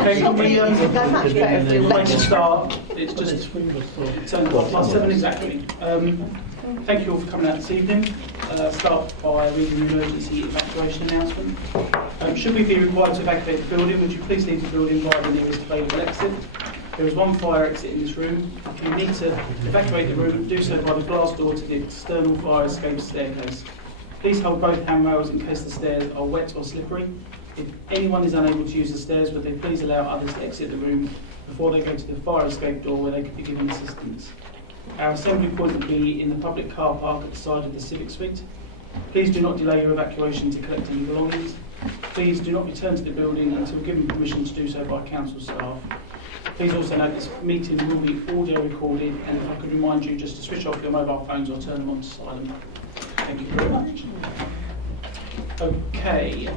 Okay, can we Go much better if we make a went. start? It's just turned past 7 exactly. Thank you all for coming out this evening. Start by reading the emergency evacuation announcement. Should we be required to evacuate the building, would you please leave the building via the nearest available exit? There is one fire exit in this room. If you need to evacuate the room, do so by the glass door to the external fire escape staircase. Please hold both handrails in case the stairs are wet or slippery. If anyone is unable to use the stairs, would they please allow others to exit the room before they go to the fire escape door where they could be given assistance. Our assembly point will be in the public car park at the side of the Civic Suite. Please do not delay your evacuation to collect any belongings. Please do not return to the building until given permission to do so by council staff. Please also note this meeting will be audio recorded, and if I could remind you just to switch off your mobile phones or turn them on to silent. Thank you very much. Okay,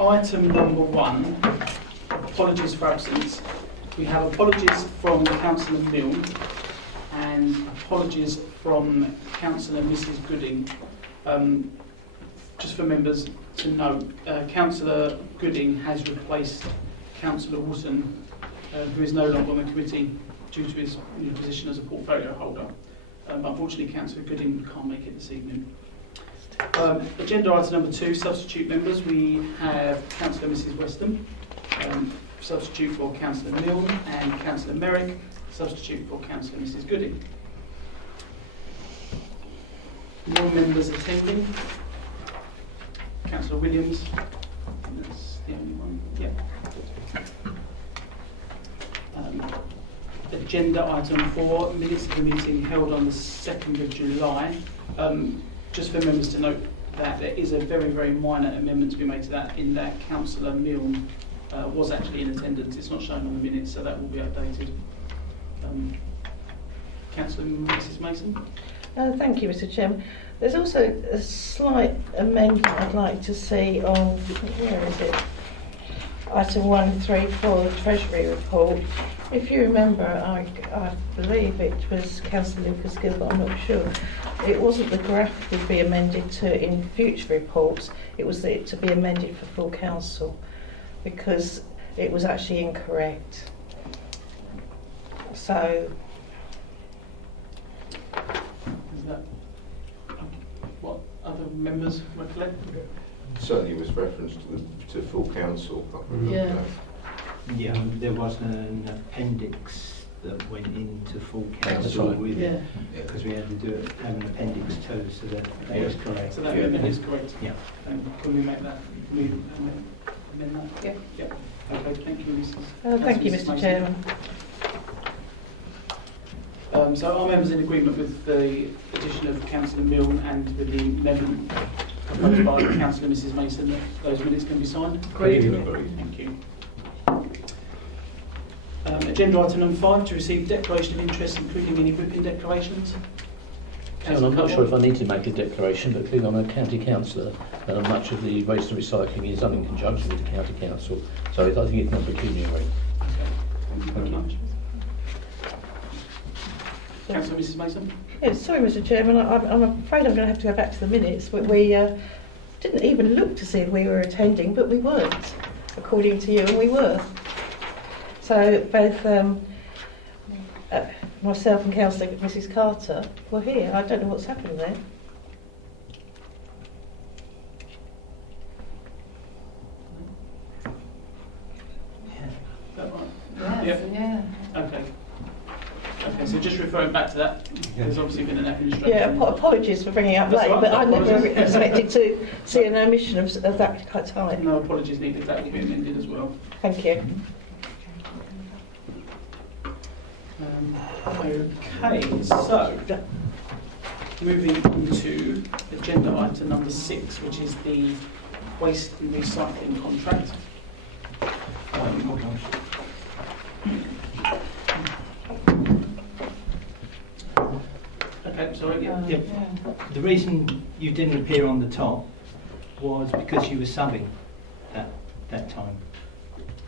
item number 1, apologies for absence. We have apologies from Councillor Milne and apologies from Councillor Mrs Gooding. Just for members to note, Councillor Gooding has replaced Councillor Wootton, who is no longer on the committee due to his new position as a portfolio holder. Unfortunately, Councillor Gooding can't make it this evening. Agenda item number 2, substitute members. We have Councillor Mrs Weston, substitute for Councillor Milne, and Councillor Merrick, substitute for Councillor Mrs Gooding. More members attending. Councillor Williams, that's the only one. Yep. Agenda item 4, minutes of the meeting held on the 2nd of July. Just for members to note that there is a very, very minor amendment to be made to that, in that Councillor Milne was actually in attendance. It's not shown on the minutes, so that will be updated. Councillor Mrs Mason. Thank you, Mr Chairman. There's also a slight amendment I'd like to see on, where is it? Item 134, the Treasury report. If you remember, I believe it was Councillor Lucas Gill, but I'm not sure. It wasn't the graph would be amended to in future reports, it was it to be amended for full council because it was actually incorrect. So, Is that what other members recollect? Certainly was referenced to full council. yeah. Yeah, there was an appendix that went into full That's council right. with Yeah. because we had to have an appendix too, so that is correct. So that amendment is correct. Yeah. And can we make that? Can we amend that? Yeah. Okay. Thank you, Mrs. Thank you, Councillor Mr Mason. Chairman. So are members in agreement with the addition of Councillor Milne and with the amendment proposed by Councillor Mrs Mason that those minutes can be signed? Agreed. Thank you. Agenda item number 5, to receive declaration of interest, including any whipping declarations. And I'm not sure if I need to make a declaration, but clearly I'm a county councillor and much of the waste and recycling is done in conjunction with the county council, so I think it's not pecuniary. Okay. Thank you very much. Councillor Mrs Mason? Yes, sorry, Mr Chairman, I'm afraid I'm going to have to go back to the minutes, but we didn't even look to see if we were attending, but we weren't, according to you, and we were. So both myself and Councillor Mrs Carter were here. I don't know what's happened there. Is that right? Yes, Yep. yeah. Okay. Okay, so just referring back to that, there's obviously been an administration. Yeah, apologies for bringing it up That's late, all but right, I no never apologies. expected to see an omission of that type. No apologies needed, that will be amended as well. Thank you. Okay, so moving on to agenda item number 6, which is the waste and recycling contract. Okay, sorry. Yeah. The reason you didn't appear on the top was because you were subbing that time.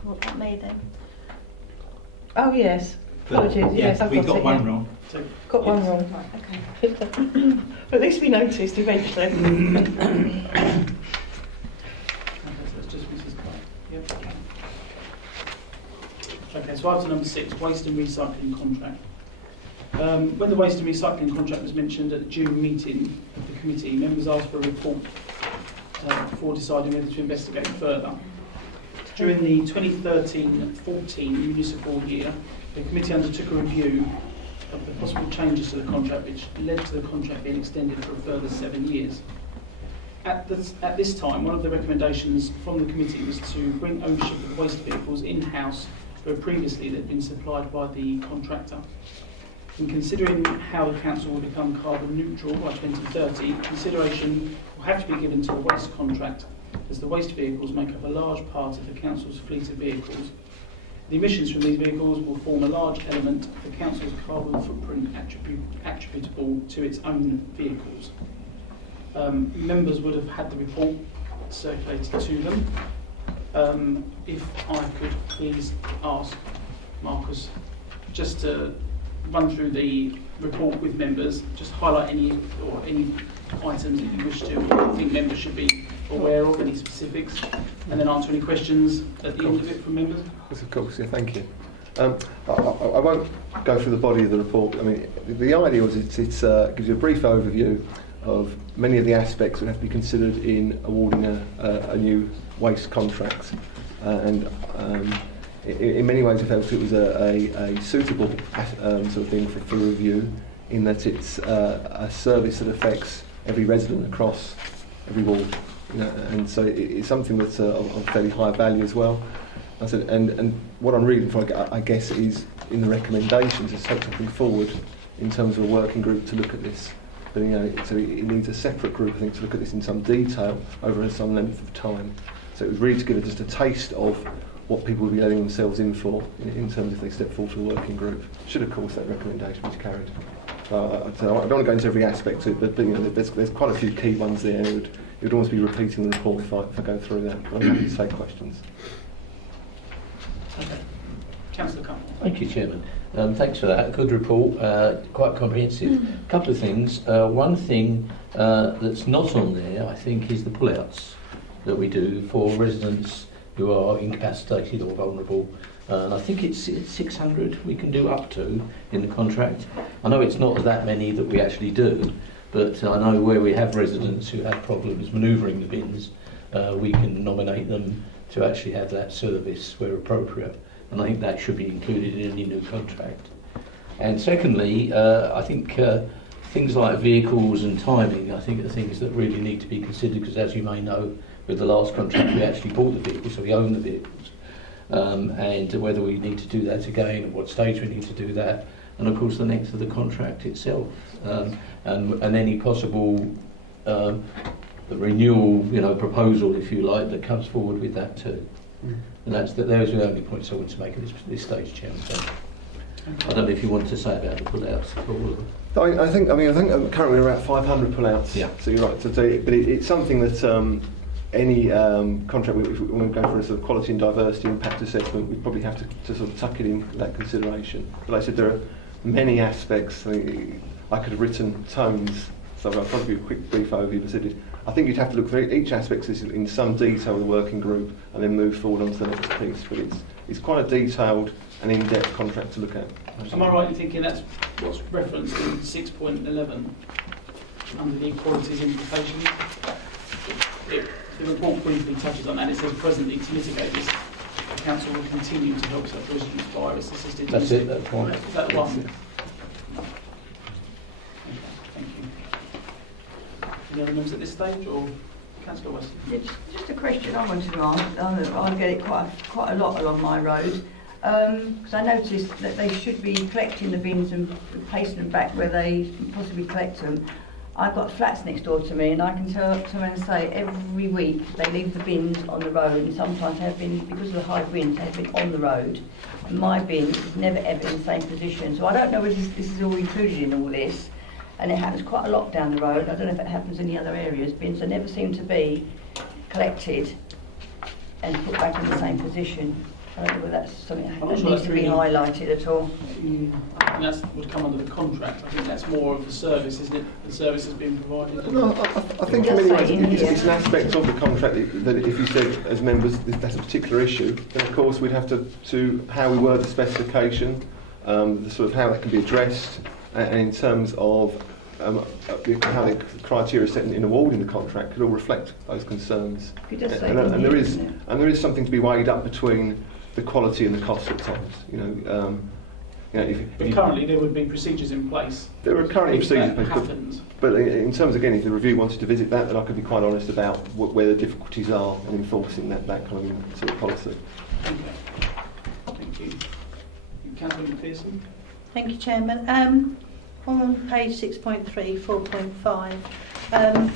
What about me then? Oh yes, But, apologies. yeah, Yes, I've we got got it. one Yeah. wrong. So, Got one wrong. Right, okay. But at least we noticed eventually. okay, so it's just Mrs. Clark. Yep. Okay, so item number 6, waste and recycling contract. When the waste and recycling contract was mentioned at the June meeting of the committee, members asked for a report before deciding whether to investigate further. During the 2013-14 municipal year, the committee undertook a review of the possible changes to the contract, which led to the contract being extended for a further 7 years. At this time, one of the recommendations from the committee was to bring ownership of waste vehicles in-house, where previously they'd been supplied by the contractor. In considering how the council will become carbon neutral by 2030, consideration will have to be given to the waste contract, as the waste vehicles make up a large part of the council's fleet of vehicles. The emissions from these vehicles will form a large element of the council's carbon footprint attributable to its own vehicles. Members would have had the report circulated to them. If I could please ask Marcus just to run through the report with members, just highlight any items that you wish to, or think members should be aware of, any specifics, and then answer any questions at the end of it from members. Yes, of course, yeah, thank you. I won't go through the body of the report. I mean, the idea was it gives you a brief overview of many of the aspects that have to be considered in awarding a new waste contract. In many ways I felt it was a suitable sort of thing for review, in that it's a service that affects every resident across every ward, and so it's something that's of fairly high value as well. I said, and what I'm reading for, I guess, is in the recommendations is take something forward in terms of a working group to look at this. But so it needs a separate group, I think, to look at this in some detail over some length of time. So it was really to give it just a taste of what people will be letting themselves in for in terms of if they step forward to a working group. Should, of course, that recommendation was carried. I don't want to go into every aspect of it, but there's quite a few key ones there. It would almost be repeating the report if I go through that. I'm happy to take questions. Okay. Councillor Cumberland. Thank you, Chairman. Thanks for that. Good report, quite comprehensive. A couple of things. One thing that's not on there, I think, is the pull-outs that we do for residents who are incapacitated or vulnerable. And I think it's 600 we can do up to in the contract. I know it's not that many that we actually do, but I know where we have residents who have problems manoeuvring the bins, we can nominate them to actually have that service where appropriate. And I think that should be included in any new contract. And secondly, I think things like vehicles and timing, I think are things that really need to be considered, because as you may know, with the last contract we actually bought the vehicles, so we own the vehicles. And whether we need to do that again, at what stage we need to do that, and of course the length of the contract itself, and any possible renewal, proposal, if you like, that comes forward with that too. And those are the only points I want to make at this stage, Chairman. So, I don't know if you want to say about the pull-outs at all. I think currently we're at 500 pull-outs. Yeah. So you're right. But it's something that any contract, if we want to go for a sort of quality and diversity impact assessment, we probably have to sort of tuck it in that consideration. But like I said, there are many aspects. I could have written tones, so I'll probably give a quick brief overview. I think you'd have to look for each aspect in some detail with the working group and then move forward onto the next piece. But it's quite a detailed and in-depth contract to look at. Am I right in thinking that's what's referenced in 6.11 under the equalities implications? The report briefly touches on that. It says presently to mitigate this, the council will continue to help such residents via its assisted. That's it. That's one. Is that the one? Thank you. Any other members at this stage, or Councillor West? Just a question I wanted to ask. I get it quite a lot along my road, because I noticed that they should be collecting the bins and placing them back where they possibly collect them. I've got flats next door to me, and I can tell and say every week they leave the bins on the road, and sometimes they have been, because of the high winds, they have been on the road. And my bin is never ever in the same position. So I don't know if this is all included in all this, and it happens quite a lot down the road. I don't know if it happens in the other areas. Bins never seem to be collected and put back in the same position. I don't know whether that's something I'm not that sure needs that's to be really- highlighted at all. I think that would come under the contract. I think that's more of the service, isn't it? The service has been provided. No, I think in It does many ways say in it's here. an aspect of the contract that if you said as members that's a particular issue, then of course we'd have to how we word the specification, the sort of how that can be addressed, and in terms of how the criteria set in awarding the contract could all reflect those concerns. It does say And in there here, is doesn't it? and there is something to be weighed up between the quality and the cost at times. But currently there would be procedures in place. there are currently if procedures, that but happens. in terms, again, if the review wanted to visit that, then I could be quite honest about where the difficulties are in enforcing that kind of sort of policy. Okay. Thank you. Councillor McPherson? Thank you, Chairman. On page 6.3, 4.5,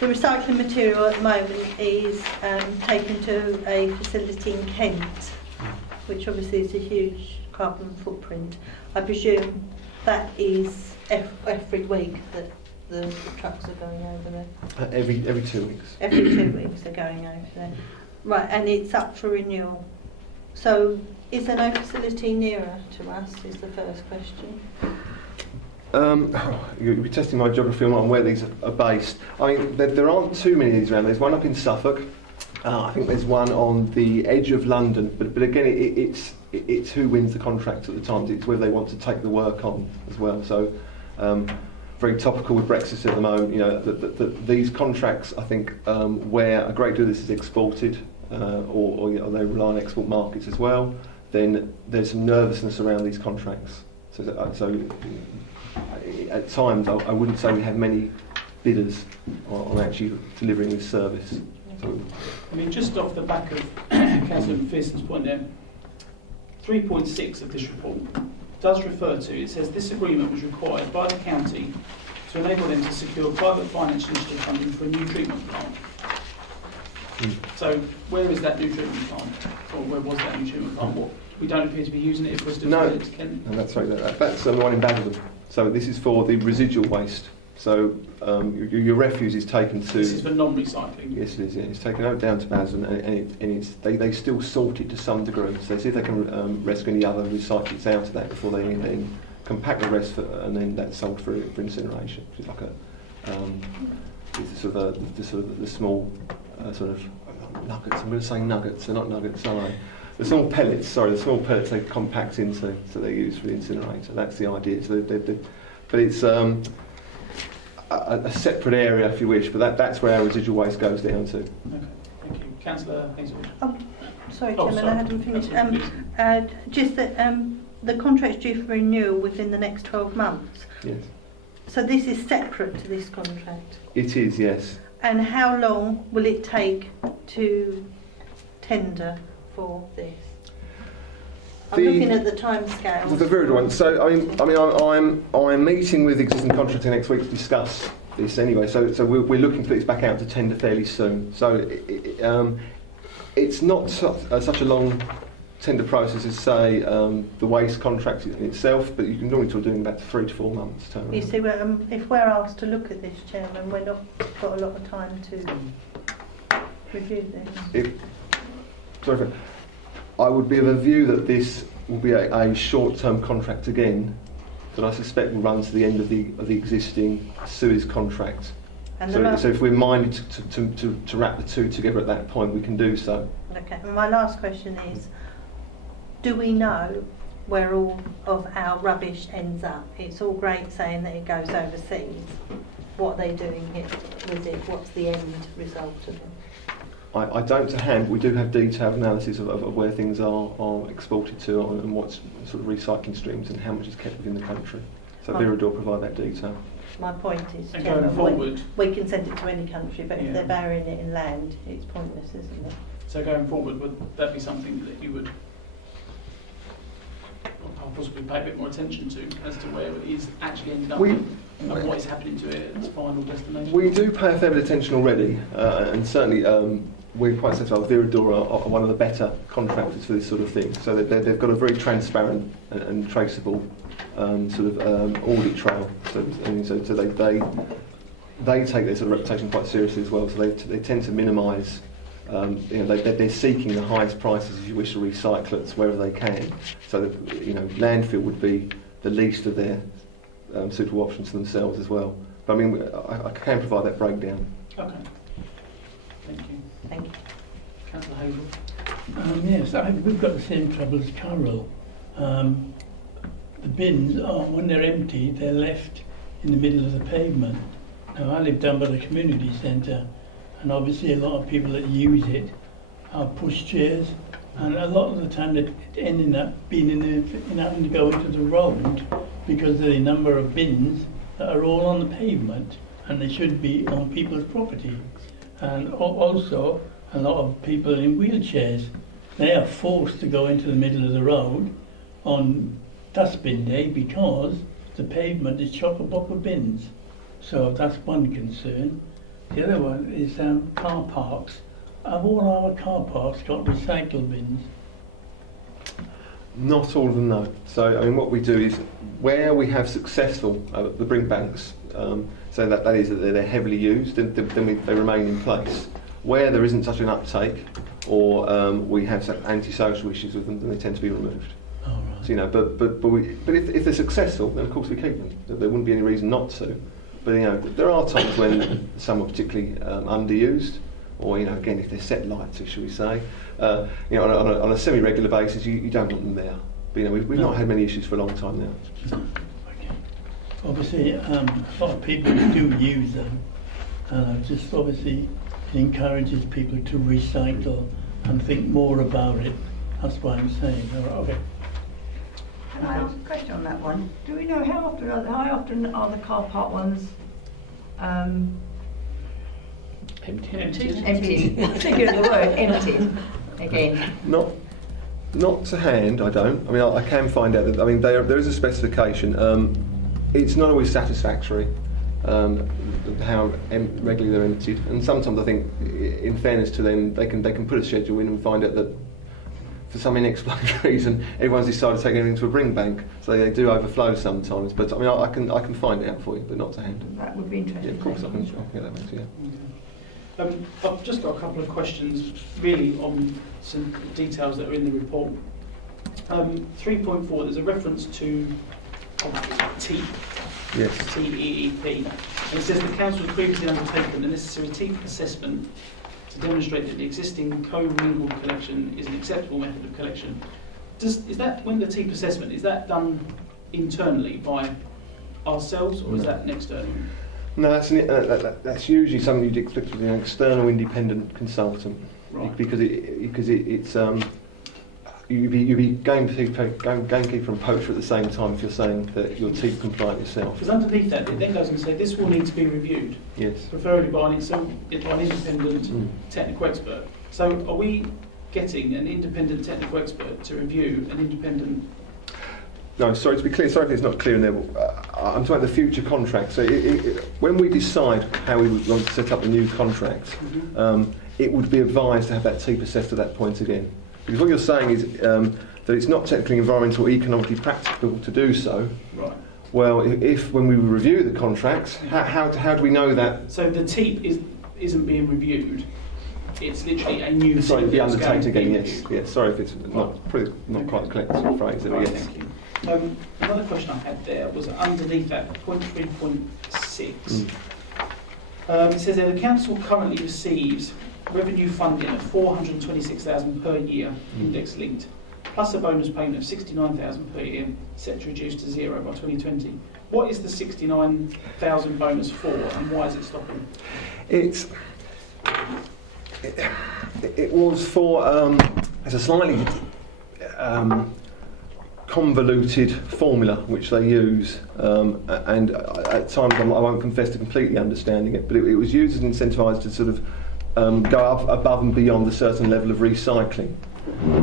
the recycling material at the moment is taken to a facility in Kent, which obviously is a huge carbon footprint. I presume that is every week that the trucks are going over there. Every 2 weeks. Every 2 weeks they're going over there. Right, and it's up for renewal. So is there no facility nearer to us, is the first question. You're testing my geography on where these are based. I mean, there aren't too many of these around. There's one up in Suffolk. I think there's one on the edge of London. But again, it's who wins the contract at the time. It's whether they want to take the work on as well. So very topical with Brexit at the moment. These contracts, I think, where a great deal of this is exported or they rely on export markets as well, then there's some nervousness around these contracts. So at times, I wouldn't say we have many bidders on actually delivering this service. So, I mean, just off the back of Councillor McPherson's point there, 3.6 of this report does refer to, it says this agreement was required by the county to enable them to secure private finance initiative funding for a new treatment plant. So where is that new treatment plant? Or where was that new treatment plant? What, we don't appear to be using it if we're still No. doing it to Kent? and that's right. That's the one in Basildon. So this is for the residual waste. So your refuse is taken to. This is for non-recycling. Yes, it is. Yeah. It's taken out down to Basildon, and they still sort it to some degree. So they see if they can rescue any other recyclates out of that before they then compact the rest, and then that's sold for incineration. Which is like it's sort of the small sort of nuggets. I'm going to say nuggets. They're not nuggets, are they? The small pellets. Sorry, the small pellets they compact into, so they use for the incinerator. That's the idea. So but it's a separate area, if you wish. But that's where our residual waste goes down to. Okay, thank you. Councillor Hazelwood. Sorry, Oh, Chairman, sorry. I hadn't finished. Absolutely. Just that the contract's due for renewal within the next 12 months. Yes, So this is separate to this contract. it is. Yes. And how long will it take to tender for this? I'm looking at the timescales. Well, the very good one. So I'm meeting with the existing contractor next week to discuss this anyway. So we're looking to put this back out to tender fairly soon. So it's not such a long tender process as say the waste contract in itself, but you can normally talk doing about 3 to 4 months turnaround. You see, if we're asked to look at this, Chairman, we're not got a lot of time to review this. I would be of a view that this will be a short-term contract again, that I suspect will run to the end of the existing Suez contract. And So if we're minded to wrap the two together at that point, we can do so. okay. And my last question is: do we know where all of our rubbish ends up? It's all great saying that it goes overseas. What are they doing here with it? What's the end result of it? I don't to hand. We do have detailed analysis of where things are exported to and what's sort of recycling streams and how much is kept within the country. So Viridor provide that detail. My point is, And going Chairman, forward, we can send it to any country, but Yeah. if they're burying it in land, it's pointless, isn't it? so going forward, would that be something that you would possibly pay a bit more attention to as to where it is actually ended up and what is happening to it at its final destination? We do pay a fair bit of attention already, and certainly we're quite satisfied. Viridor are one of the better contractors for this sort of thing. So they've got a very transparent and traceable sort of audit trail. So they take their sort of reputation quite seriously as well. So they tend to minimise they're seeking the highest prices if you wish to recycle it wherever they can. So that, landfill would be the least of their suitable options for themselves as well. But I mean, I can provide that breakdown. Okay. Thank you. Thank you. Councillor Hazel. Yes, we've got the same trouble as Carol. The bins are, when they're empty, they're left in the middle of the pavement. Now, I live down by the community centre, and obviously a lot of people that use it are pushchairs, and a lot of the time they ending up being in having to go into the road because of the number of bins that are all on the pavement, and they should be on people's property. And also, a lot of people in wheelchairs, they are forced to go into the middle of the road on dustbin day because the pavement is chock-a-block with bins. So that's one concern. The other one is car parks. Have all our car parks got recycle bins? Not all of them, no. So, I mean, what we do is, where we have successful, the bring banks, so that is that they're heavily used, then they remain in place. Where there isn't such an uptake, or we have some antisocial issues with them, then they tend to be removed. Oh, right. So, but if they're successful, then of course we keep them. There wouldn't be any reason not to. But there are times when some are particularly underused, or again, if they're set lights, shall we say, on a semi-regular basis, you don't want them there. But we've not had many issues for a long time now. Okay. Obviously, a lot of people do use them, and just obviously it encourages people to recycle and think more about it. That's what I'm saying. All right, okay. Can I ask a question on that one? Do we know how often are the car park ones Empty. emptied? Thinking of the word emptied again. Not to hand, I don't. I mean, I can find out that. I mean, there is a specification. It's not always satisfactory how regularly they're emptied, and sometimes I think, in fairness to them, they can put a schedule in and find out that, for some inexplicable reason, everyone's decided to take everything to a bring bank, so they do overflow sometimes. But I mean, I can find it out for you, but not to hand. That would be interesting. Yeah, of course, I can get that back to you. I've just got a couple of questions, really, on some details that are in the report. 3.4, there's a reference to TEEP. Yes. TEEP. And it says the council has previously undertaken the necessary TEEP assessment to demonstrate that the existing co-mingled collection is an acceptable method of collection. Is that, when the TEEP assessment, is that done internally by ourselves, or is that an external? No, that's usually something you'd expect with an external independent consultant, Right. because it's you'd be gamekeeper and poacher at the same time if you're saying that you're TEEP compliant yourself. Because underneath that, it then goes and say this will need to be reviewed, Yes. preferably by an independent technical expert. So are we getting an independent technical expert to review an independent? No, sorry to be clear. Sorry if it's not clear in there. I'm talking about the future contract. So when we decide how we would want to set up the new contracts, it would be advised to have that TEEP assessed at that point again. Because what you're saying is that it's not technically, environmentally or economically practical to do so. Right. Well, if when we review the contracts, how do we know that? So the TEEP isn't being reviewed. It's literally a new. Sorry, the TEEP that's undertaken going to be again. Yes. reviewed. Yes. Sorry if it's probably not quite the correct phrase. But Right, yes. thank you. Another question I had there was underneath that, point 3.6. It says that the council currently receives revenue funding of 426,000 per year, index linked, plus a bonus payment of 69,000 per year, set to reduce to zero by 2020. What is the 69,000 bonus for, and why is it stopping? It was for it's a slightly convoluted formula which they use, and at times I won't confess to completely understanding it, but it was used as an incentivised to sort of go up above and beyond a certain level of recycling.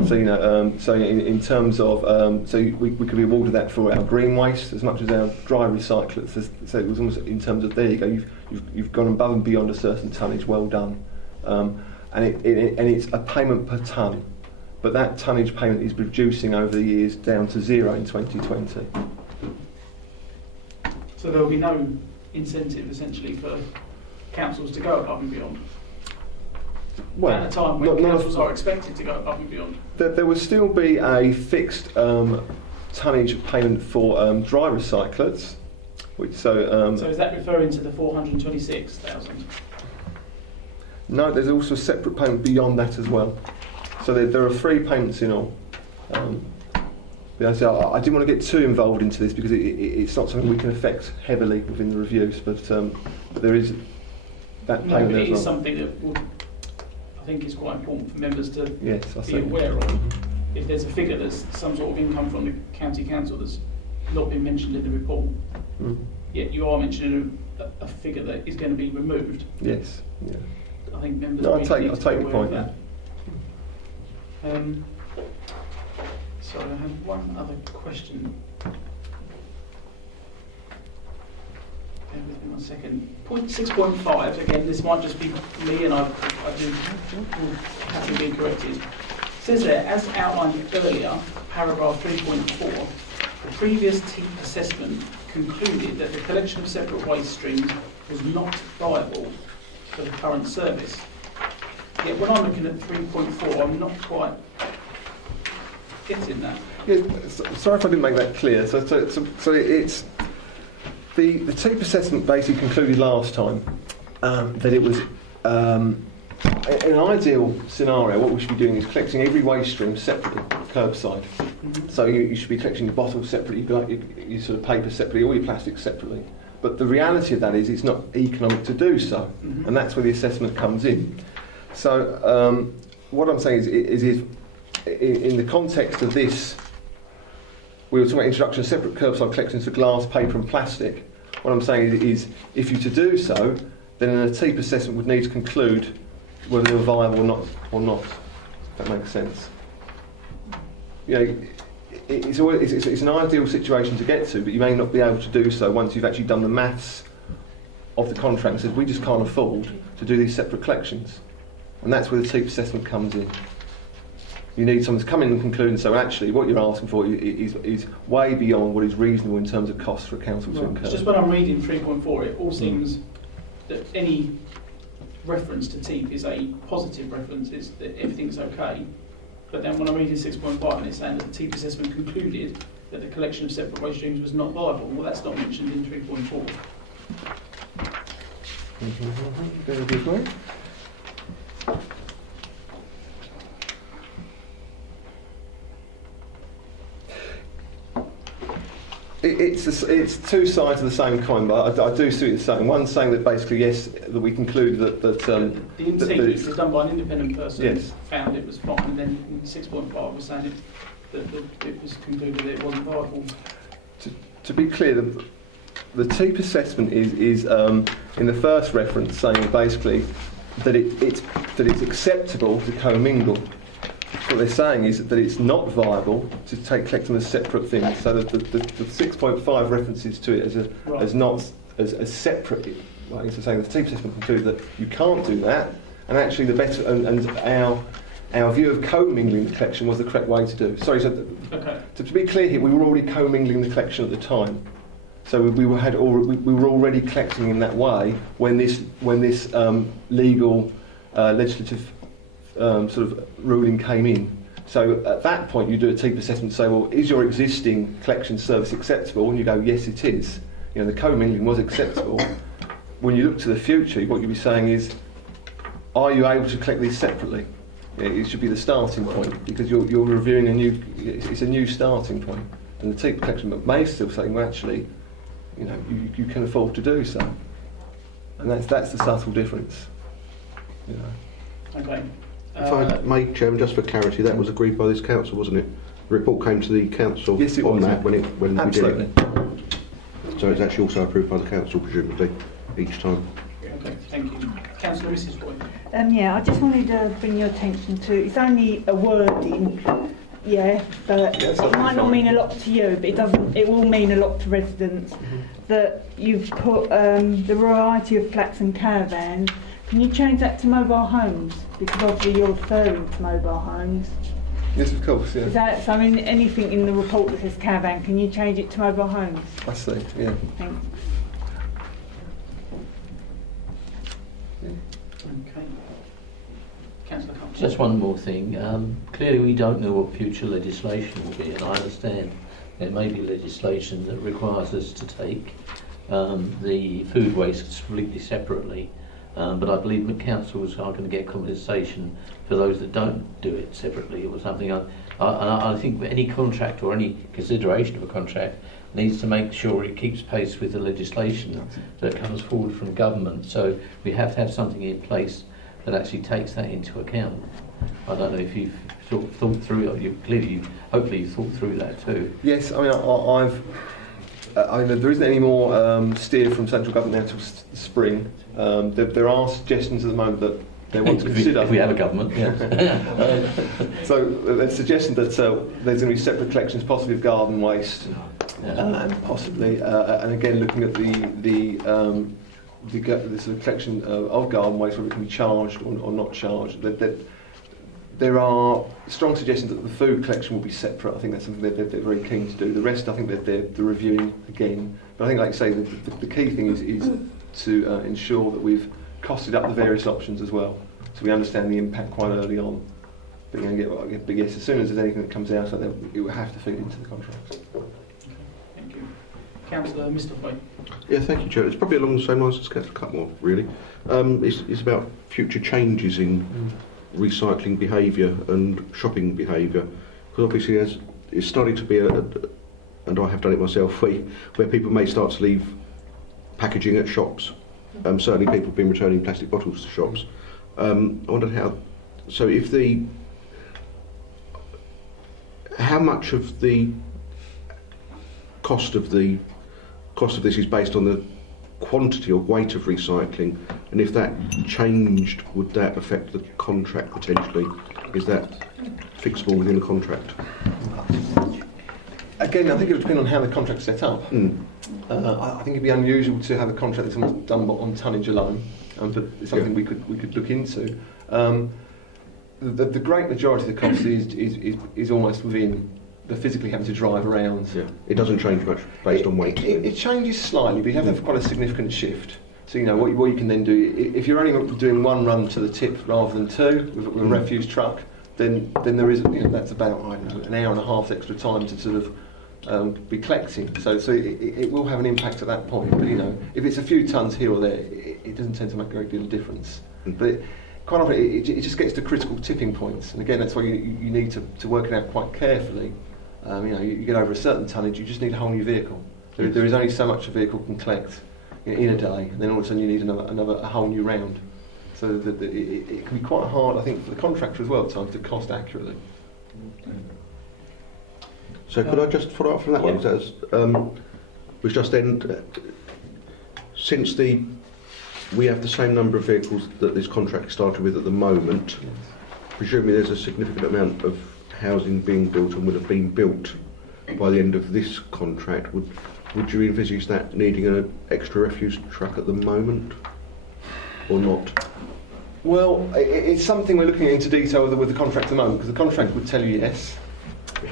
So so in terms of so we could be awarded that for our green waste as much as our dry recyclers. So it was almost in terms of, there you go, you've gone above and beyond a certain tonnage. Well done, and it's a payment per tonne. But that tonnage payment is reducing over the years down to zero in 2020. So there will be no incentive, essentially, for councils to go above and beyond? at a time when not councils are expected to go above and beyond. there would still be a fixed tonnage payment for dry recyclates. So is that referring to the 426,000? no, there's also a separate payment beyond that as well. So there are 3 payments in all. I didn't want to get too involved into this because it's not something we can affect heavily within the reviews, but there is that No, payment but there it as is well. something that would, I think is quite important for members to Yes, I be see. aware of. If there's a figure, there's some sort of income from the county council that's not been mentioned in the report, Mm. yet you are mentioning a figure that is going to be removed. Yes. Yeah. I think members No, I'll really take need your to be aware point. of that. Sorry, I have one other question. Bear with me 1 second. Point 6.5, again, this might just be me and I do will have to be corrected. It says there, as outlined earlier, paragraph 3.4, the previous TEEP assessment concluded that the collection of separate waste streams was not viable for the current service. Yet when I'm looking at 3.4, I'm not quite getting that. Yeah, sorry if I didn't make that clear. So it's the TEEP assessment basically concluded last time that it was in an ideal scenario. What we should be doing is collecting every waste stream separately, curbside. Mm-hmm. So you should be collecting your bottles separately, your sort of paper separately, all your plastics separately. But the reality of that is it's not economic to do so, Mhm. and that's where the assessment comes in. So what I'm saying is in the context of this, we were talking about introduction of separate curbside collections for glass, paper and plastic. What I'm saying is if you to do so, then a TEEP assessment would need to conclude whether they were viable or not, if that makes sense. You know, it's an ideal situation to get to, but you may not be able to do so once you've actually done the maths of the contract and said, we just can't afford to do these separate collections. And that's where the TEEP assessment comes in. You need someone to come in and conclude and say, well, actually, what you're asking for is way beyond what is reasonable in terms of costs for a council to Right. incur. It's just when I'm reading 3.4, it all seems that any reference to TEEP is a positive reference, it's that everything's okay. But then when I'm reading 6.5 and it's saying that the TEEP assessment concluded that the collection of separate waste streams was not viable, well, that's not mentioned in 3.4. Do you agree? It's two sides of the same coin, but I do see what you're saying. One saying that basically, yes, that we conclude that The that TEEP, which was done by an independent person, Yes. found it was fine, and then in 6.5 was saying that it was concluded that it wasn't viable. to be clear, the TEEP assessment is in the first reference saying basically that it's acceptable to commingle. What they're saying is that it's not viable to collect them as separate things. So the 6.5 references to it as separate. Like it's saying the TEEP assessment concluded that you can't do that, and actually the better and our view of commingling the collection was the correct way to do. Sorry, so Okay. to be clear here, we were already commingling the collection at the time. So we were already collecting in that way when this legal legislative sort of ruling came in. So at that point, you do a TEEP assessment and say, well, is your existing collection service acceptable? And you go, yes, it is. You know, the commingling was acceptable. When you look to the future, what you'll be saying is, are you able to collect these separately? Yeah, it should be the starting point because you're reviewing it's a new starting point. And the TEEP collection may still saying, well, actually, you know, you can afford to do so. And that's the subtle difference. You know. Okay. If I may, Chairman, just for clarity, that was agreed by this council, wasn't it? The report came to the council Yes, it on was, that yeah. when Absolutely. we did it. So it's actually also approved by the council, presumably, each time. Okay, thank you. Councillor Mrs. Boyd. Yeah, I just wanted to bring your attention to, it's only a wording, yeah, but Yes, it might not mean a lot to you, but it will mean a lot to residents, that you've put the variety of flats and caravans. Can you change that to mobile homes? Because obviously you're referring to mobile homes. Yes, of course, yeah. Is that, so I mean, anything in the report that says caravan, can you change it to mobile homes? I see, yeah. Thanks. Okay. Just one more thing. Clearly, we don't know what future legislation will be, and I understand there may be legislation that requires us to take the food waste completely separately. But I believe the councils are going to get compensation for those that don't do it separately or something. I think any contract or any consideration of a contract needs to make sure it keeps pace with the legislation that comes forward from government. So we have to have something in place that actually takes that into account. I don't know if you've thought through it. Hopefully you've thought through that too. Yes, I mean, there isn't any more steer from central government now till spring. There are suggestions at the moment that they want to consider. If we have a government, yes. So there's suggestion that there's going to be separate collections, possibly of garden waste, and possibly, and again looking at the sort of collection of garden waste, whether it can be charged or not charged. There are strong suggestions that the food collection will be separate. I think that's something they're very keen to do. The rest, I think they're reviewing again. But I think, like you say, the key thing is to ensure that we've costed up the various options as well, so we understand the impact quite early on. But yes, as soon as there's anything that comes out, it will have to feed into the contracts. Thank you. Councillor, Mr. White. Yeah, thank you, Chair. It's probably along the same lines as Councillor Cutmore, really. It's about future changes in recycling behaviour and shopping behaviour. Because obviously, as it's starting to be and I have done it myself, where people may start to leave packaging at shops. Certainly, people have been returning plastic bottles to shops. I wondered how much of the cost of this is based on the quantity or weight of recycling, and if that changed, would that affect the contract potentially? Is that fixable within the contract? Again, I think it would depend on how the contract's set up. I think it'd be unusual to have a contract that's almost done on tonnage alone, but it's something we could look into. The great majority of the cost is almost within the physically having to drive around. Yeah. It doesn't change much based on weight. It changes slightly, but you have to have quite a significant shift. So what you can then do, if you're only doing one run to the tip rather than two with a refuse truck, then there is that's about an hour and a half extra time to sort of be collecting. So it will have an impact at that point. But if it's a few tons here or there, it doesn't tend to make a great deal of difference. But quite often it just gets to critical tipping points, and again that's why you need to work it out quite carefully. You get over a certain tonnage, you just need a whole new vehicle. There is only so much a vehicle can collect in a day, and then all of a sudden you need a whole new round. So it can be quite hard, I think, for the contractor as well at times to cost accurately. So could I just follow up from that one? Was just then, since we have the same number of vehicles that this contract started with at the moment, presumably there's a significant amount of housing being built and would have been built by the end of this contract. Would you envisage that needing an extra refuse truck at the moment, or not? Well, it's something we're looking into detail with the contract at the moment, because the contract would tell you yes,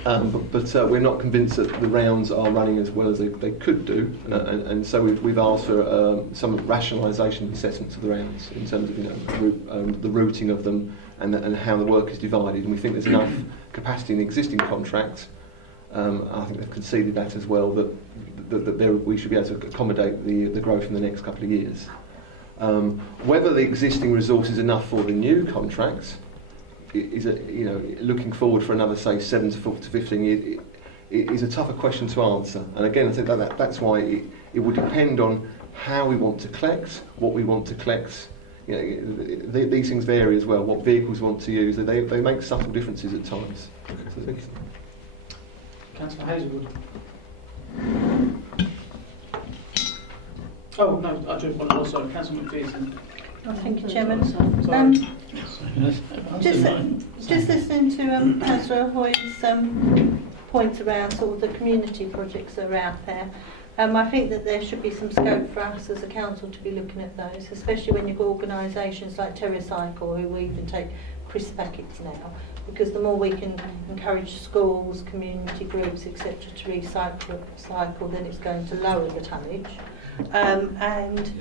but we're not convinced that the rounds are running as well as they could do, and so we've asked for some rationalisation assessments of the rounds in terms of the routing of them and how the work is divided, and we think there's enough capacity in the existing contracts. I think they've conceded that as well, that we should be able to accommodate the growth in the next couple of years. Whether the existing resource is enough for the new contracts is looking forward for another, say, 7 to 15 years, it is a tougher question to answer. And again, I think that's why it will depend on how we want to collect, what we want to collect. These things vary as well. What vehicles we want to use, they make subtle differences at times. Okay. Councillor Hazelwood. Oh no, I do apologise. Sorry, Councillor McPherson. Thank you, Chairman. Just listening to Councillor Hoy's points around sort of the community projects that are out there. I think that there should be some scope for us as a council to be looking at those, especially when you've got organisations like TerraCycle, who we even take crisp packets now, because the more we can encourage schools, community groups, etc. to recycle, then it's going to lower the tonnage. And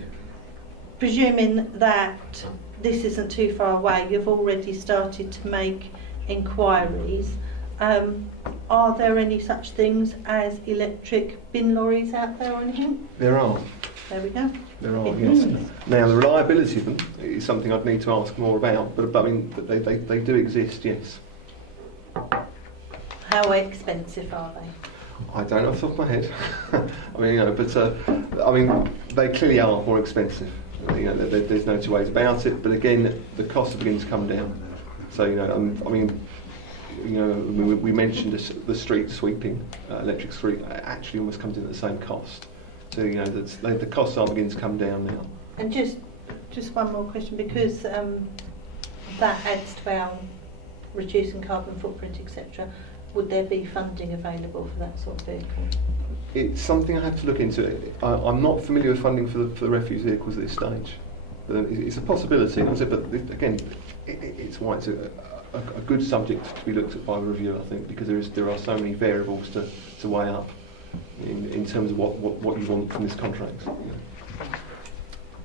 presuming that this isn't too far away, you've already started to make inquiries. Are there any such things as electric bin lorries out there or anything? There are. There we go. There are, yes. Now, the reliability of them is something I'd need to ask more about, but I mean, they do exist, yes. How expensive are they? I don't know off the top of my head. I mean, you know, but I mean, they clearly are more expensive. You know, there's no two ways about it. But again, the cost of begins to come down. So you know, I mean, you know, we mentioned the street sweeping, electric street, actually almost comes in at the same cost. So you know, the costs are beginning to come down now. And just one more question, because that adds to our reducing carbon footprint, etc. Would there be funding available for that sort of vehicle? It's something I have to look into. I'm not familiar with funding for the refuse vehicles at this stage. But it's a possibility, but again, it's why it's a good subject to be looked at by the review, I think, because there are so many variables to weigh up in terms of what you want from this contract. Yeah.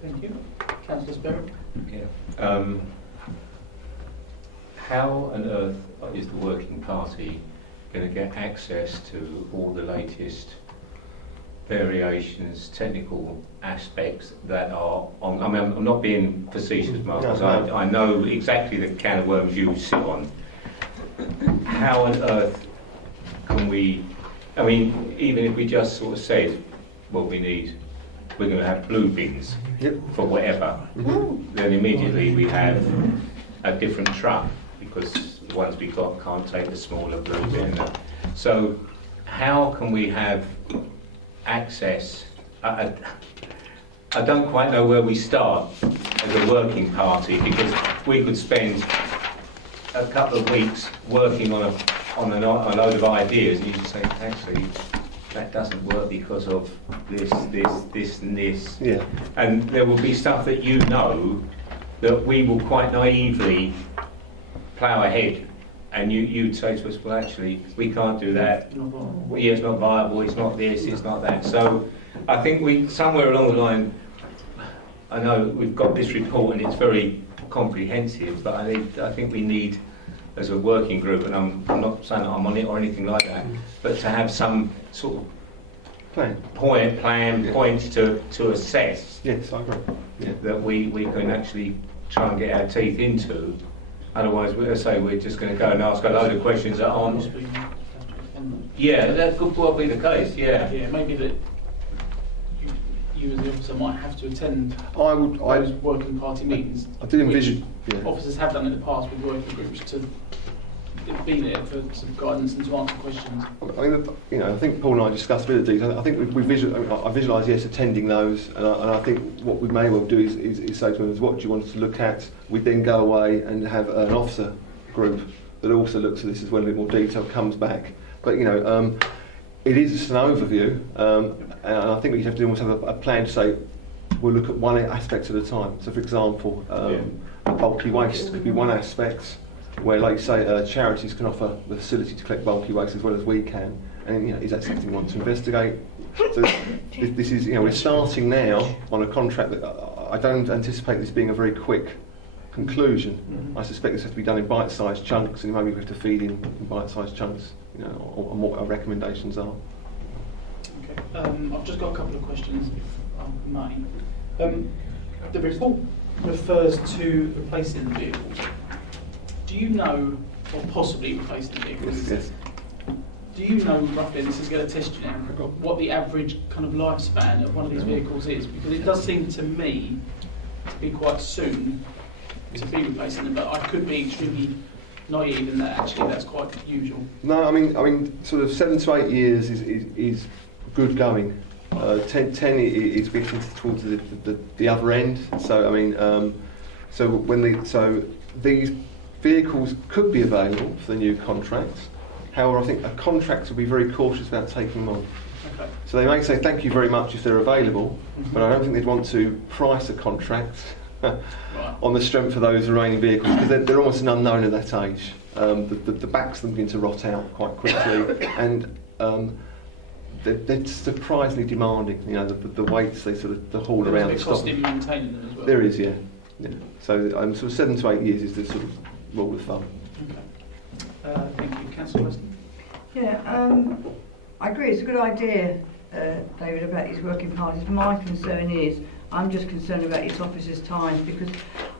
Thank you. Councillor Sperry. Yeah. How on earth is the working party going to get access to all the latest variations, technical aspects that are on? I mean, I'm not being facetious, Mark, because I know exactly the can of worms you sit on. How on earth can we? I mean, even if we just sort of said, well, we're going to have blue bins for whatever, then immediately we have a different truck, because the ones we got can't take the smaller blue bin. So how can we have access? I don't quite know where we start as a working party, because we could spend a couple of weeks working on a load of ideas, and you just say, actually, that doesn't work because of this and this. Yeah. And there will be stuff that you know that we will quite naively plough ahead, and you'd say to us, well, actually, we can't do that. Yeah, it's not viable, it's not this, it's not that. So I think somewhere along the line, I know we've got this report and it's very comprehensive, but I think we need, as a working group, and I'm not saying that I'm on it or anything like that, but to have some sort of points to assess. Yes, I agree. Yeah. That we can actually try and get our teeth into. Otherwise, we're just going to go and ask a load of questions that aren't. Yeah, that could well be the case. Yeah. Yeah, maybe that you as the officer might have to attend those working party meetings. I did envision. Officers have done in the past with working groups to be there for some guidance and to answer questions. I mean, you know, I think Paul and I discussed a bit of detail. I think I visualise yes attending those, and I think what we may well do is say to them, what do you want us to look at? We then go away and have an officer group that also looks at this as well in a bit more detail, comes back. But you know, it is just an overview, and I think we have to almost have a plan to say we'll look at one aspect at a time. So, for example, bulky waste could be one aspect, where, like you say, charities can offer the facility to collect bulky waste as well as we can. And you know, is that something we want to investigate? So this is, you know, we're starting now on a contract that I don't anticipate this being a very quick conclusion. Mm-hmm. I suspect this has to be done in bite-sized chunks, and maybe we have to feed in bite-sized chunks, you know, on what our recommendations are. Okay. I've just got a couple of questions, if I may. The report refers to replacing the vehicles. Do you know, or possibly replacing the vehicles? Yes. Do you know roughly, and this is going to test you now, what the average kind of lifespan of one of these vehicles is? Because it does seem to me to be quite soon to be replacing them, but I could be extremely naive in that actually that's quite usual. No, I mean, sort of 7 to 8 years is good going. 10 is getting towards the other end. So I mean, so these vehicles could be available for the new contracts. However, I think a contractor will be very cautious about taking them on. Okay. So they may say thank you very much if they're available, but I don't think they'd want to price a contract on the strength of those remaining vehicles, because they're almost an unknown at that age. The backs of them begin to rot out quite quickly, and they're surprisingly demanding. You know, the weights they sort of the haul There's a around bit the of cost stock. in maintaining them as well. There is, yeah. So sort of 7 to 8 years is the sort of rule of thumb. Okay. Thank you, Councillor Weston. Yeah, I agree. It's a good idea, David, about his working parties. My concern is, I'm just concerned about his officers' time, because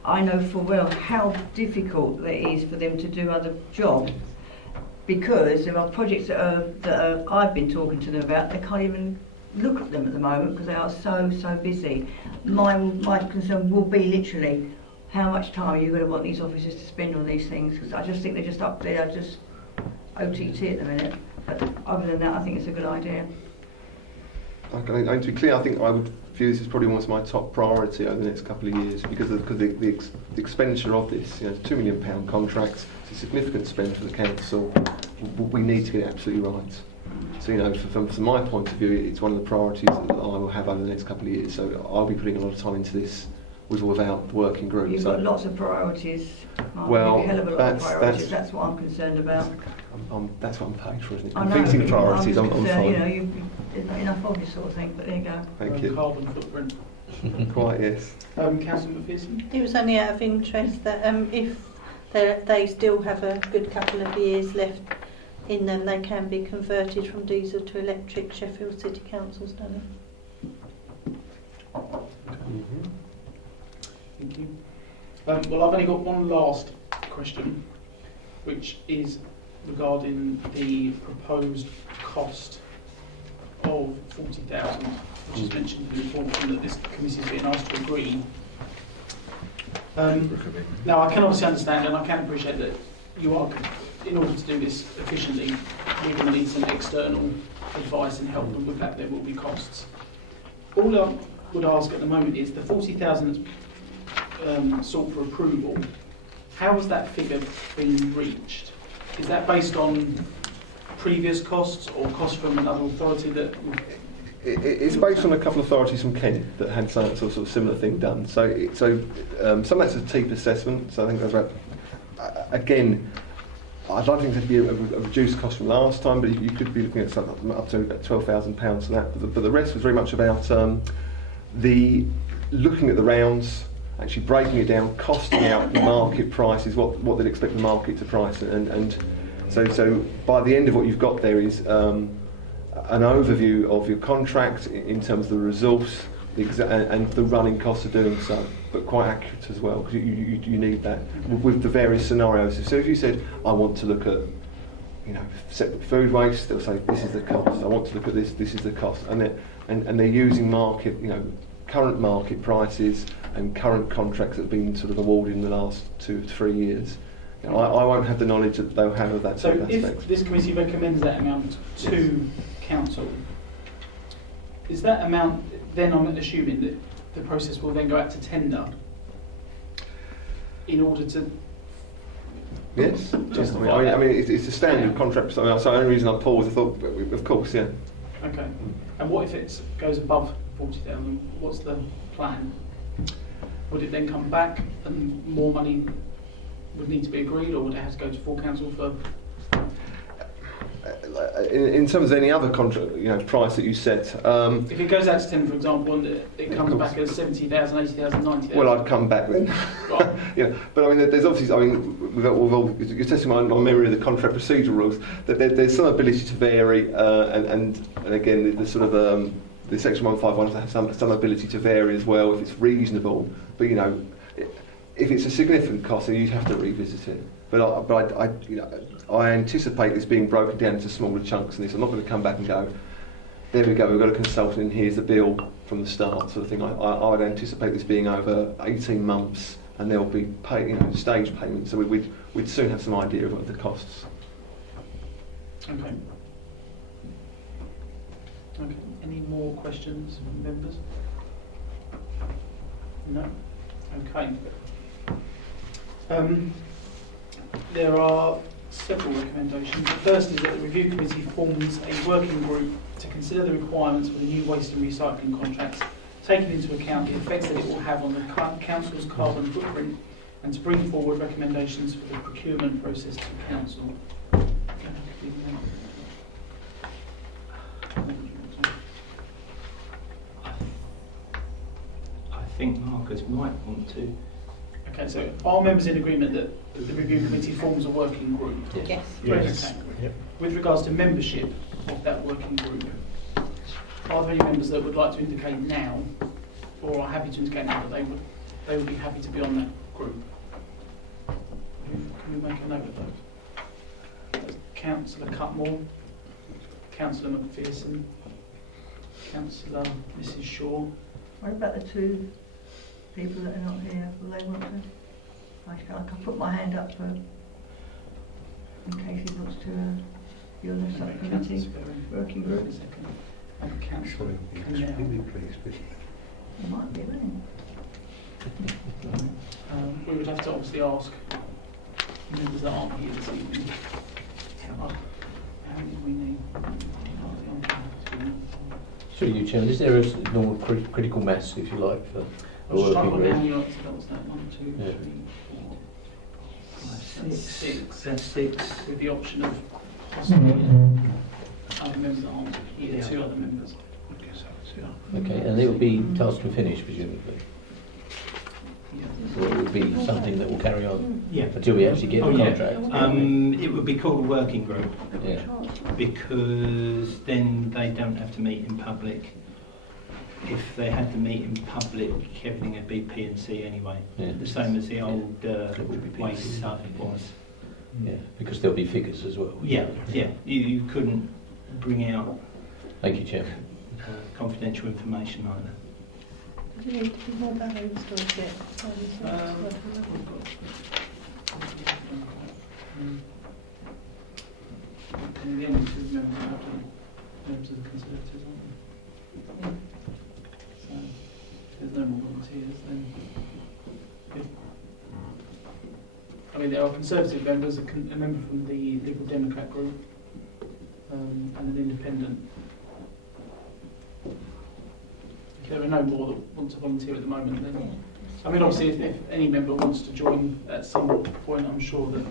I know full well how difficult it is for them to do other jobs, because there are projects that I've been talking to them about. They can't even look at them at the moment because they are so busy. My concern will be literally how much time are you going to want these officers to spend on these things, because I just think they're just up there, just OTT at the minute. But other than that, I think it's a good idea. Okay, and to be clear, I think I would view this as probably one of my top priority over the next couple of years, because the expenditure of this, you know, it's £2 million contracts, it's a significant spend for the council. We need to get it absolutely right. So, you know, from my point of view, it's one of the priorities that I will have over the next couple of years. So I'll be putting a lot of time into this with or without the working group. You've got lots of priorities, Mark. Well, a hell of a lot of priorities. That's what I'm concerned about. That's what I'm paid for, isn't it? I know, Competing priorities, I'm I'm concerned, fine. you know, there's not enough of this sort of thing, but there you go. Thank you. Carbon footprint. Quite, yes. Councillor McPherson. It was only out of interest that if they still have a good couple of years left in them, they can be converted from diesel to electric. Sheffield City Council's done it. Thank you. Well, I've only got one last question, which is regarding the proposed cost of 40,000, which is mentioned in the report, and that this committee is being asked to agree. Now, I can obviously understand and I can appreciate that you are, in order to do this efficiently, you're going to need some external advice and help, and with that there will be costs. All I would ask at the moment is the 40,000 that's sought for approval, how has that figure been reached? Is that based on previous costs or costs from another authority that... It's based on a couple of authorities from Kent that had some sort of similar thing done. So some of that's a TEEP assessment. So I think that's about, again, I'd like to think there'd be a reduced cost from last time, but you could be looking at something up to £12,000 for that. But the rest was very much about the looking at the rounds, actually breaking it down, costing out the market prices, what they'd expect the market to price, and so by the end of what you've got there is an overview of your contract in terms of the resource and the running costs of doing so, but quite accurate as well, because you need that with the various scenarios. So if you said, I want to look at, you know, food waste, they'll say this is the cost. I want to look at this is the cost, and they're using market, you know, current market prices and current contracts that have been sort of awarded in the last 2 to 3 years. You know, I won't have the knowledge that they'll have of that sort of aspect. If this committee recommends that amount to council, is that amount then, I'm assuming that the process will then go out to tender in order to... Yes, I mean it's a standard contract, so the only reason I paused, I thought, of course, yeah. Okay. And what if it goes above 40,000? What's the plan? Would it then come back and more money would need to be agreed, or would it have to go to full council for... In terms of any other contract, you know, price that you set. If it goes out to 10, for example, and it comes back as 70,000, 80,000, 90,000. Well, I'd come back then. Right. Yeah, but I mean, there's obviously, I mean, with all, you're testing my memory of the contract procedural rules. That there's some ability to vary, and again, the sort of the section 151 has some ability to vary as well if it's reasonable. But you know, if it's a significant cost, then you'd have to revisit it. I anticipate this being broken down into smaller chunks, and this I'm not going to come back and go, there we go, we've got a consultant and here's the bill from the start sort of thing. I would anticipate this being over 18 months, and there'll be stage payments, so we'd soon have some idea of what the costs. Okay. Okay. Any more questions from members? No? Okay. There are several recommendations. The first is that the review committee forms a working group to consider the requirements for the new waste and recycling contracts, taking into account the effects that it will have on the council's carbon footprint, and to bring forward recommendations for the procurement process to council. think Marcus might want to. Okay, so are members in agreement that the review committee forms a working group? Yes. Yes. With regards to membership of that working group, are there any members that would like to indicate now, or are happy to indicate now that they would be happy to be on that group? Can we make a note of those? That's Councillor Cutmore, Councillor McPherson, Councillor Mrs Shaw. What about the two people that are not here? Will they want to? I can put my hand up for, in case he wants to be on the subcommittee working group. And Councillor Cannell. It might be, wouldn't We would have to obviously ask members that aren't here this evening. How many do we need? Through you, Chairman, is there a normal critical mass, if you like, for I a was just trying working to group? down so that was that 1, 2, 3, 4, 5, 6. That's 6. With the option of possibly other members that aren't here, 2 other members. Okay, and it will be task and finish, presumably. Or it will be something that will carry on Yeah. until we actually get the contract. It would be called a working group Yeah. because then they don't have to meet in public. If they had to meet in public, everything would be P&C anyway. Yeah. The same as the old waste stuff was. Yeah, because there'll be figures as well. Yeah, yeah. You couldn't bring out Thank you, Chairman. confidential information like that. Do you need more balance or is it? And the only 2 members of the Conservatives, aren't they? So, if there's no more volunteers, then... I mean, there are Conservative members, a member from the Liberal Democrat group, and an independent. If there are no more that want to volunteer at the moment, then... I mean, obviously, if any member wants to join at some point, I'm sure that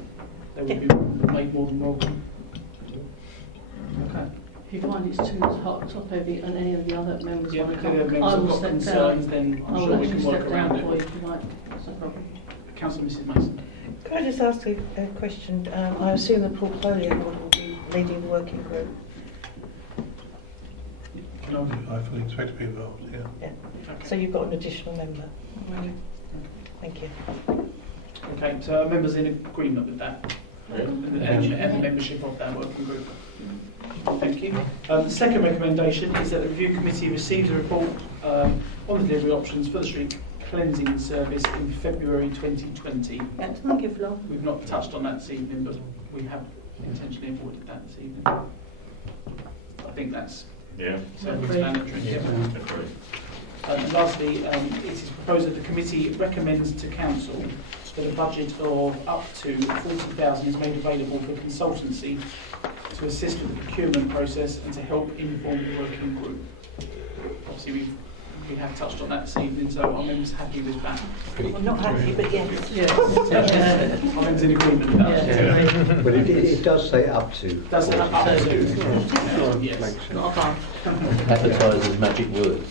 they will be made more than welcome. Okay. If you find it's too hot, top heavy, and any of the other members Yeah, want if to the come, members I have will got step concerns, down. then I I'm will sure we actually can work step around down it. for you if you like. That's no problem. Councillor Mrs Mason. Can I just ask a question? I assume the portfolio board will be leading the working group. Can I fully expect to be involved, yeah. Yeah. Okay. So you've got an additional member. Thank you. Okay, so are members in agreement with that? And the membership of that working group? Thank you. The second recommendation is that the review committee receives a report on the delivery options for the street cleansing service in February 2020. Thank you, Flo. We've not touched on that this evening, but we have intentionally avoided that this evening. I think that's self-explanatory. And lastly, it is proposed that the committee recommends to council that a budget of up to 40,000 is made available for consultancy to assist with the procurement process and to help inform the working group. Obviously, we have touched on that this evening, so are members happy with that? Well, not happy, but yes. Are members in agreement with that? Yeah. But it does say up to. Does say up to. Yes. Not above. Advertisers' magic words.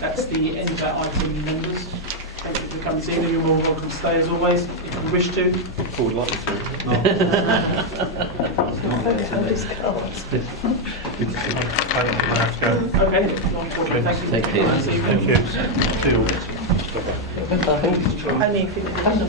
That's the end of that item, members. Thank you for coming this evening. You're more welcome to stay as always, if you wish to. Who would like to? Okay, thank you. Take care. Thank you. Only if it's I've got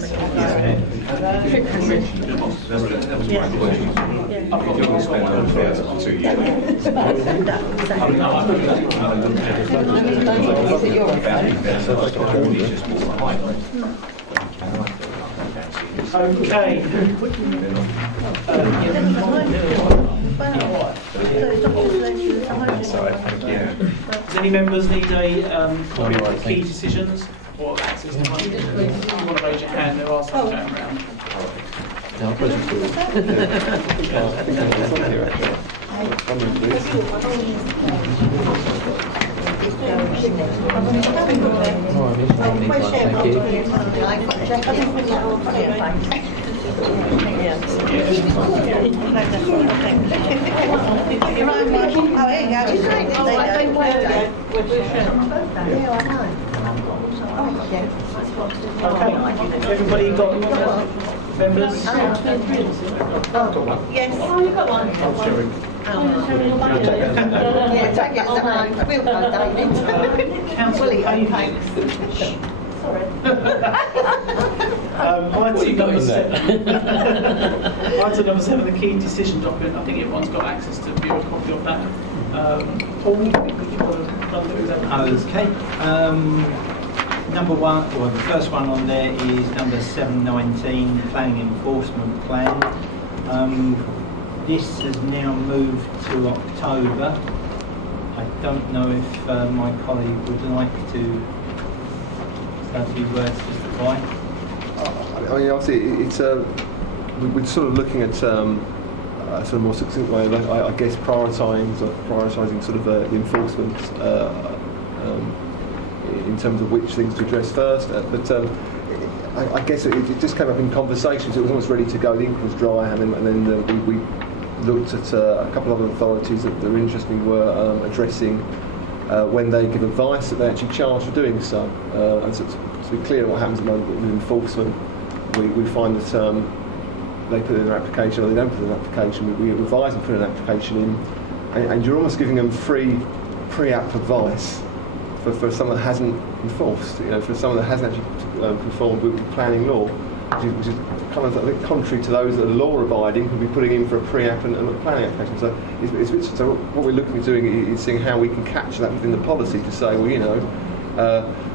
Sorry, thank you. Does any members need a copy of the key decisions or access to one? If you want to raise your hand, there are some going around. Now, present You're right, Marshall. Oh, here you go. Yeah, I know. Okay, everybody got members? Yes. Oh, you got one. Yeah, take it as a no. We'll go, David. Councillor Payne. Sorry. Item number 7. Item number 7, the key decision document. I think everyone's got access to view a copy of that. Paul, would you want to run through that? Okay. Number 1, or the first one on there is number 719, planning enforcement plan. This has now moved to October. I don't know if my colleague would like to say a few words just to why. I mean, obviously, it's we're sort of looking at a sort of more succinct way, I guess, prioritising sort of the enforcement in terms of which things to address first. But I guess it just came up in conversations. It was almost ready to go. The ink was dry, and then we looked at a couple of other authorities that interestingly were addressing when they give advice that they actually charge for doing so. And so to be clear, what happens at the moment with enforcement, we find that they put in their application, or they don't put in an application. We advise them to put an application in, and you're almost giving them free pre-app advice for someone that hasn't enforced, for someone that hasn't actually conformed with planning law, which is kind of a bit contrary to those that are law-abiding who will be putting in for a pre-app and a planning application. So what we're looking at doing is seeing how we can capture that within the policy to say, well,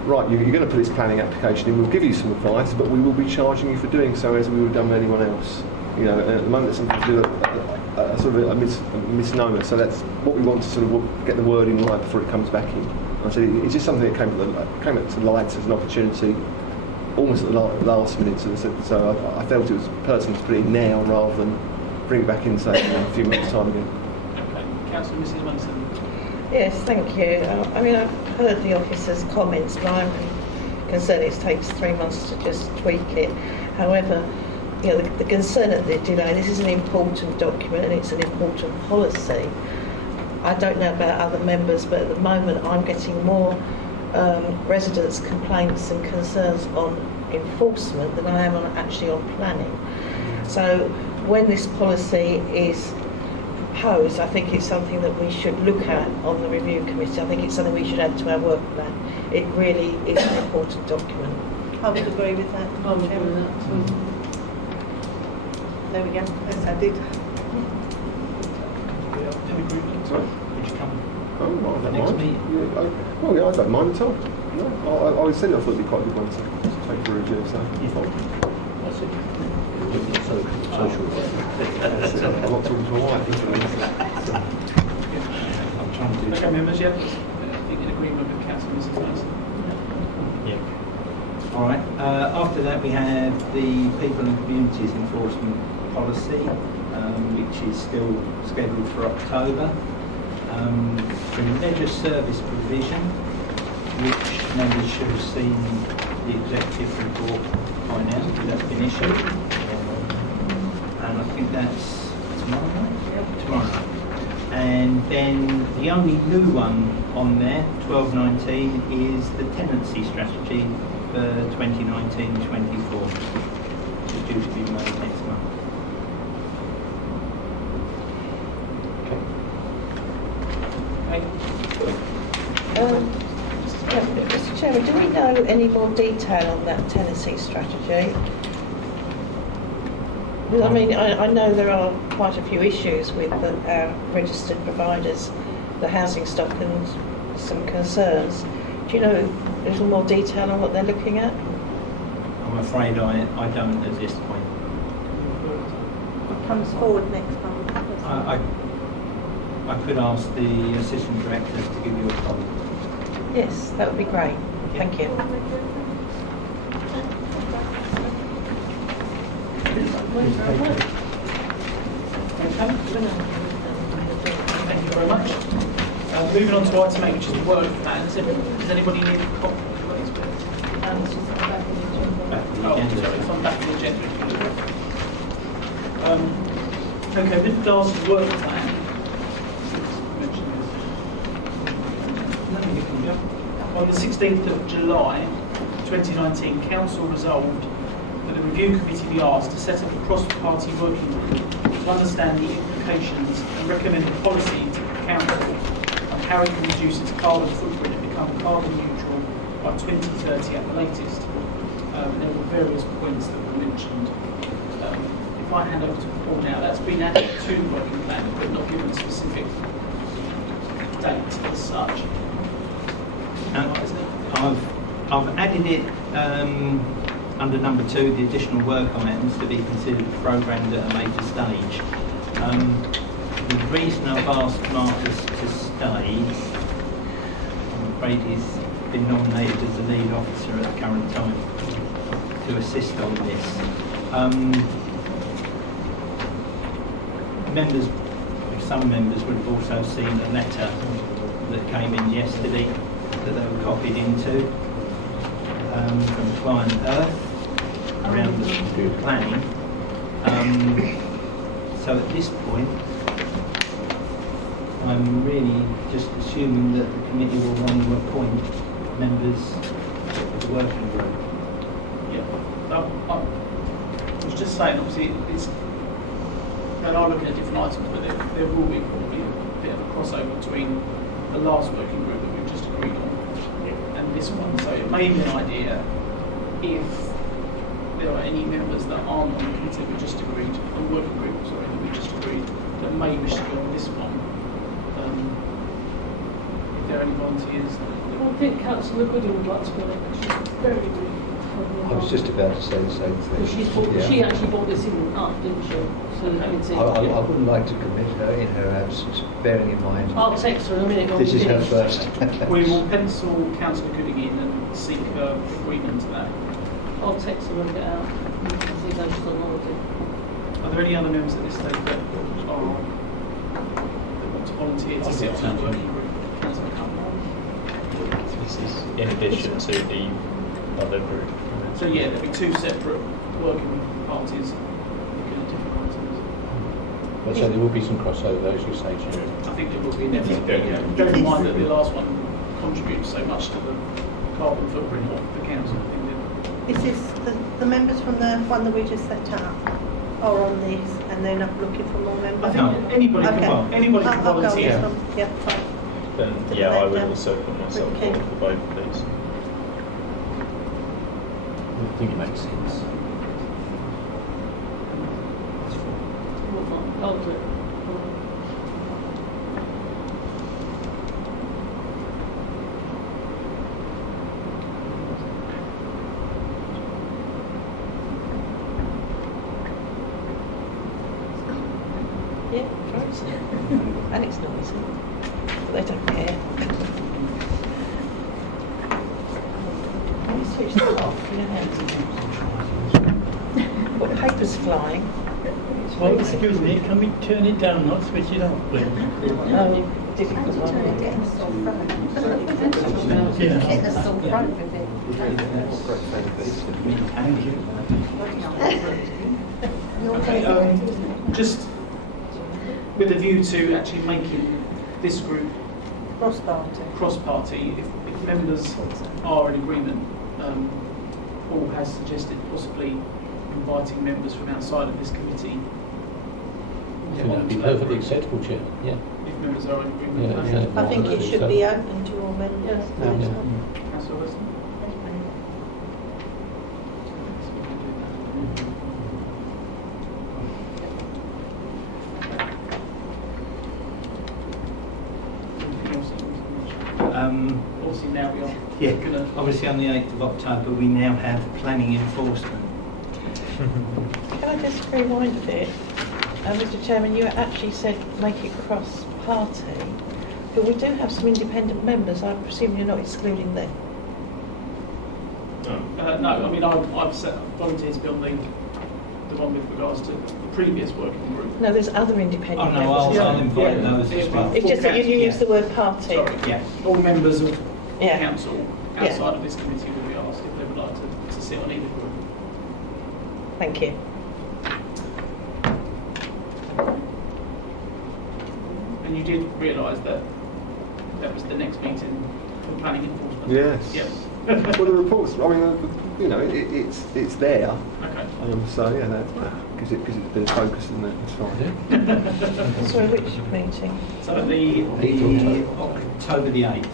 right, you're going to put this planning application in, we'll give you some advice, but we will be charging you for doing so as we would have done with anyone else. And at the moment it's something to do a sort of a misnomer, so that's what we want to sort of get the wording right before it comes back in. And so it's just something that came up to light as an opportunity almost at the last minute, so I felt it was pertinent to put it in now rather than bring it back in, say, a few months' time again. Okay, Councillor Mrs. Munson. Yes, thank you. I mean, I've heard the officer's comments, but I'm concerned it takes 3 months to just tweak it. However, the concern at the delay, this is an important document and it's an important policy. I don't know about other members, but at the moment I'm getting more residents' complaints and concerns on enforcement than I am actually on planning. So when this policy is proposed, I think it's something that we should look at on the review committee. I think it's something we should add to our work plan. It really is an important document. I would agree with that. I would agree with that too. There we go. That's added. In agreement? Sorry? Would you come? Oh, well, I don't Next mind. meeting. I don't mind at all. No, I would say I thought it'd be quite a good one to take for a review. So That's it. Social I'm not talking to my wife. I'm trying to do Okay, members, yeah. I think in agreement with Councillor Mrs. Munson. Yeah. All right. After that, we have the People and Communities Enforcement Policy, which is still scheduled for October. The leisure service provision, which members should have seen the executive report by now, because that's been issued. And I think that's tomorrow night? Yeah. Tomorrow. And then the only new one on there, 1219, is the tenancy strategy for 2019-24, which is due to be made next month. Mr. Chairman, do we know any more detail on that tenancy strategy? Well, I mean, I know there are quite a few issues with our registered providers, the housing stock, and some concerns. Do you know a little more detail on what they're looking at? I'm afraid I don't at this point. It comes forward next month. I could ask the assistant directors to give you a call. Yes, that would be great. Thank you. Thank you very much. Moving on to item 8, which is the work plan. Does anybody need a copy of what it's sorry, it's on back of the agenda. Okay, with regards to the work plan, On the 16th of July 2019, Council resolved that the Review Committee be asked to set up a cross-party working group to understand the implications and recommend a policy to the Council on how it can reduce its carbon footprint and become carbon neutral by 2030 at the latest. There were various points that were mentioned. If I hand over to Paul now, that's been added to the working plan, but not given a specific date as such. I've added it under number 2, the additional work items to be considered programmed at a later stage. The reason I've asked Marcus to stay, I'm afraid he's been nominated as the lead officer at the current time to assist on this. Some members would have also seen a letter that came in yesterday that they were copied into from Client Earth around the planning. So at this point, I'm really just assuming that the committee will want to appoint members of the working group. I was just saying, obviously, they are looking at different items, but there will be probably a bit of a crossover between the last working group that we've just agreed on and this one. So it may be an idea if there are any members that aren't on the committee we just agreed, the working group, sorry, that we just agreed, that may wish to go on this one. If there are any volunteers. I think Councillor Gooding would like to go on it, because she's very good. I was just about to say the same thing. She actually brought this in up, didn't she? So I wouldn't like to commit her in her absence, bearing in mind I'll text her in a minute. this is her first. We will pencil Councillor Gooding in and seek her agreement to that. I'll text her and get out. She's on holiday. Are there any other members at this stage that want to volunteer to sit on that working group? Councillor Cutler? This is in addition to the other group. So yeah, there'll be 2 separate working parties looking at different items. But so there will be some crossover, as you say, Chair. I think there will be inevitably. Bear in mind that the last one contributes so much to the carbon footprint of the council. I think This is the members from the one that we just set up are on this, and they're not looking for more members. I think anybody can volunteer. Yeah, fine. Then, yeah, I would also put myself forward for both of these. I think it makes sense. I'll do it. Yeah, frozen. And it's noisy. But they don't care. Can you switch that off? You know how what, paper's flying? Well, excuse me, can we turn it down, not switch it off, please? Oh, difficult one. Just with a view to actually making this group cross-party, if members are in agreement, Paul has suggested possibly inviting members from outside of this committee. That would be perfectly acceptable, Chair. Yeah. If members are in agreement with that. I think it should be open to all members. Councillor Weston? Obviously now we are Obviously on the 8th of October we now have planning enforcement. Can I just rewind a bit? Mr. Chairman, you actually said make it cross-party, but we do have some independent members. I presume you're not excluding them? No, I mean I've set volunteers building the one with regards to the previous working group. No, there's other independent Oh no, members. I'll invite those as well. It's just that you use the word party. Sorry, Yeah. all members of Yeah. council outside of this committee will be asked if they would like to sit on either group. Thank you. And you did realise that that was the next meeting for planning enforcement. Yes. Yes. Well, the reports. I mean, you know, it's there. Okay. So yeah, that gives it a bit of focus, and that's fine. So which meeting? So the October the 8th.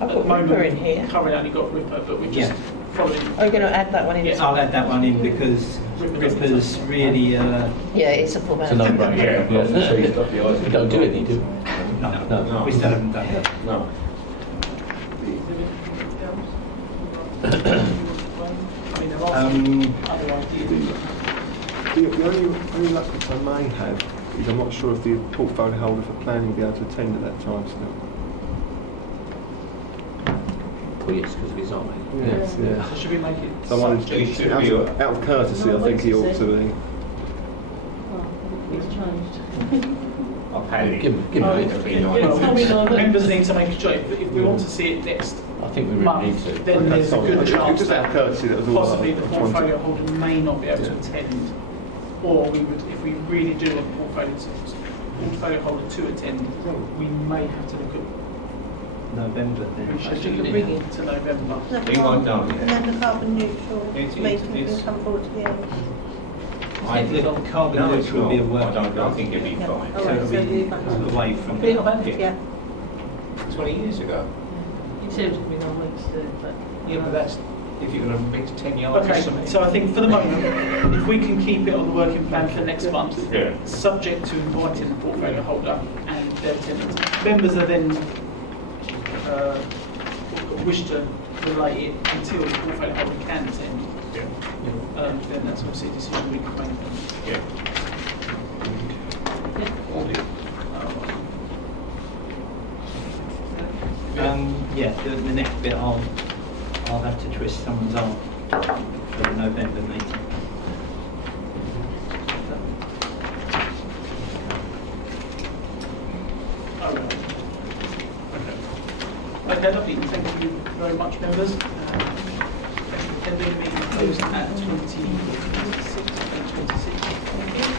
I've at got the moment, Ripper in here. Currently only got Ripper, but we're just following. Are you going to add that one in? Yeah. I'll add that one in because Ripper's really... Yeah, it's a It's a formality. no-brainer. Yeah. We don't do anything, do we? No, we still haven't done it. No. I mean, there are some other ideas. The only reluctance I may have is I'm not sure if the portfolio holder for planning will be able to attend at that time still. Well, yes, because of his eye. Yes, yeah. So should we make it So I wanted subject should out, be out of courtesy, I think he ought to be. Oh, it's changed. I've had it. Give him Oh, a it's- bit. it's- members need to make a choice. If we want to see it next I think we really month, need to. then there's a Sorry, good chance just out of that courtesy, that was all possibly I the wanted. portfolio holder may not be able to attend, or we would, if we really do want the portfolio holder to attend, we may have to look at November then. rescheduling it to November. We won't know yet. And then the carbon neutral It's- meeting it's- can come forward to the end. I think the carbon No, it's neutral will be a not. work. I don't think it'll be Yeah. fine. Oh, So it'll right, so be the- away from Be not bad. Yeah. 20 years ago. It seems to be no way to do it, but... Yeah, but that's if you're going to mix 10 yards. Okay, so I think for the moment, if we can keep it on the working plan for next month, Yeah. subject to inviting the portfolio holder and their attendance. Members are then wish to delay it until the portfolio holder can attend. Yeah. Then that's obviously a decision we can make. Yeah. Yeah, the next bit I'll have to twist someone's arm for the November meeting. Oh, right. Okay, lovely. Thank you very much, members. Thank you for attending. Meeting closed at 26.